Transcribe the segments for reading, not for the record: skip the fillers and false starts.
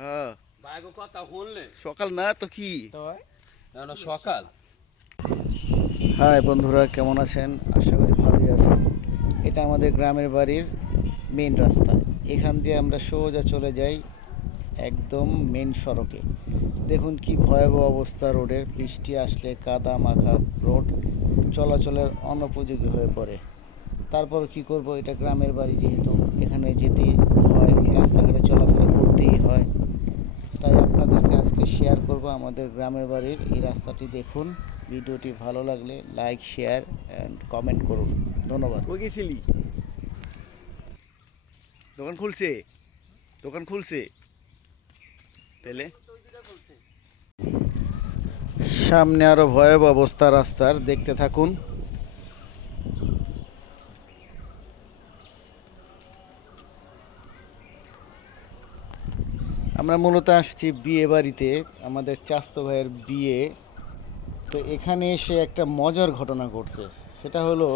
হ্যাঁ সকাল না তো কি সকাল। হাই বন্ধুরা, কেমন আছেন? আশা করি ভালোই আছেন। এটা আমাদের গ্রামের বাড়ির মেন রাস্তা। এখান দিয়ে আমরা সোজা চলে যাই একদম মেন সড়কে। দেখুন কি ভয়াবহ অবস্থা রোডের। বৃষ্টি আসলে কাদা মাখা রোড, চলাচলের অনুপযোগী হয়ে পড়ে। তারপর কি করব, এটা গ্রামের বাড়ি যেহেতু এখানে যেতে হয়, রাস্তাঘাটে চলাফেরা করতেই হয়। তাই আপনাদেরকে আজকে শেয়ার করব আমাদের গ্রামের বাড়ির এই রাস্তাটি। দেখুন, ভিডিওটি ভালো লাগলে লাইক, শেয়ার অ্যান্ড কমেন্ট করুন। ধন্যবাদ। কই গেছিলি? দোকান খুলছে? দোকান খুলছে পেলে? সামনে আরো ভয়াবহ অবস্থা রাস্তার, দেখতে থাকুন। আমরা মূলত আসছি বিয়ে বাড়িতে, আমাদের চাচাতো ভাইয়ের বিয়ে। তো এখানে এসে একটা মজার ঘটনা ঘটছে। সেটা হলো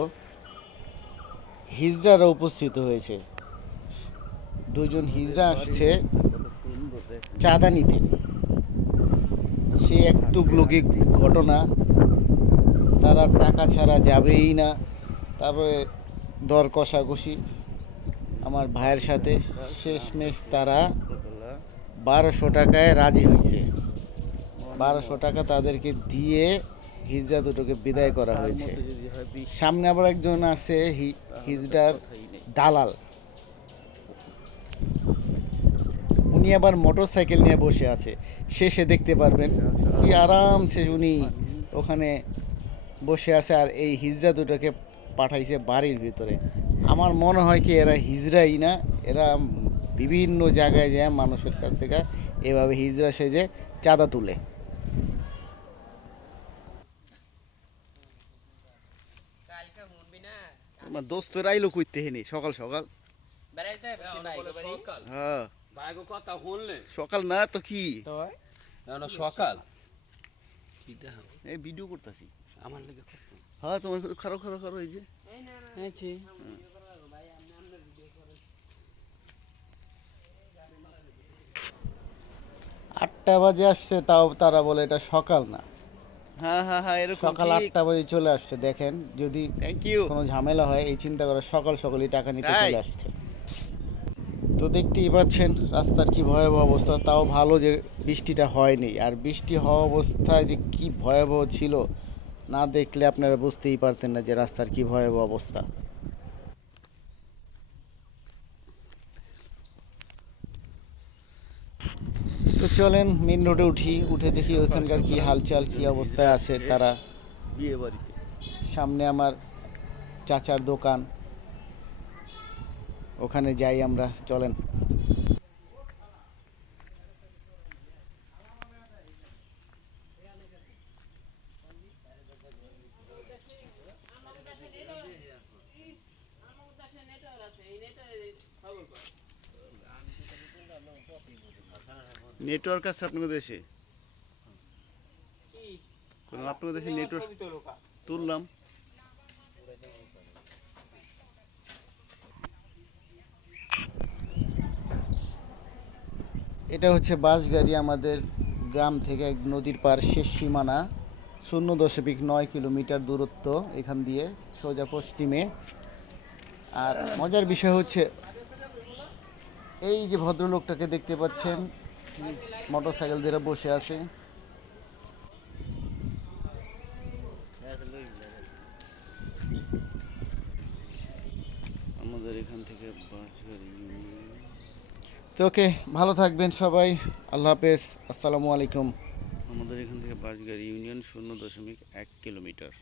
হিজড়ারা উপস্থিত হয়েছে। দুজন হিজড়া আসছে চাঁদা নিতে। সে এক তুগলকি ঘটনা, তারা টাকা ছাড়া যাবেই না। তারপরে দর কষাকষি আমার ভাইয়ের সাথে, শেষমেশ তারা 1200 টাকায় রাজি হয়েছে। 1200 টাকা তাদেরকে দিয়ে হিজড়া দুটোকে বিদায় করা হয়েছে। সামনে আবার একজন আছে হিজড়ার দালাল, উনি আবার মোটর সাইকেল নিয়ে বসে আছে। শেষে দেখতে পারবেন কি আরামসে উনি ওখানে বসে আছে, আর এই হিজড়া দুটোকে পাঠাইছে বাড়ির ভিতরে। আমার মনে হয় কি এরা হিজড়াই না, এরা বিভিন্ন জায়গায় যায় মানুষের কাছ থেকে এভাবে হিজড়া সেজে চাঁদা তুলে। আমার দোস্তরা আইলো কইতে হেনি সকাল সকাল। হ্যাঁ সকাল না তো কি সকাল। এই ভিডিও করতেছি আমার লাগে। হ্যাঁ তোমার খারাপ খারাপ খারাপ হয়েছে। 8টা বাজে আসছে, তাও তারা বলে এটা সকাল না। হ্যাঁ হ্যাঁ হ্যাঁ, এরকম সকাল 8টা বাজে চলে আসছে। দেখেন, যদি কোনো ঝামেলা হয় এই চিন্তা করে সকাল সকালই টাকা নিতে চলে আসছে। তো দেখতেই পাচ্ছেন রাস্তার কি ভয়াবহ অবস্থা। তাও ভালো যে বৃষ্টিটা হয়নি, আর বৃষ্টি হওয়া অবস্থায় যে কি ভয়াবহ ছিল, না দেখলে আপনারা বুঝতেই পারতেন না যে রাস্তার কি ভয়াবহ অবস্থা। তো চলেন মেন রোডে উঠে দেখি ওইখানকার কি হালচাল, কি অবস্থায় আছে তারা বিয়ে বাড়িতে। সামনে আমার চাচার দোকান, ওখানে যাই আমরা, চলেন। নেটওয়ার্ক আছে আপনাদের দেশে? আপনাদের দেশে নেটওয়ার্ক তুললাম। এটা হচ্ছে বাস গাড়ি। আমাদের গ্রাম থেকে নদীর পার শেষ সীমানা, 0.9 কিলোমিটার দূরত্ব এখান দিয়ে সোজা পশ্চিমে। আর মজার বিষয় হচ্ছে এই যে ভদ্রলোকটাকে দেখতে পাচ্ছেন, মোটর সাইকেল দিয়ে বসে আছে। আমাদের এখান থেকে বাস গাড়ি। তো ওকে, ভালো থাকবেন সবাই, আল্লাহ হাফেজ, আসসালামু আলাইকুম। আমাদের এখান থেকে বাস গাড়ি ইউনিয়ন 0.1 কিলোমিটার।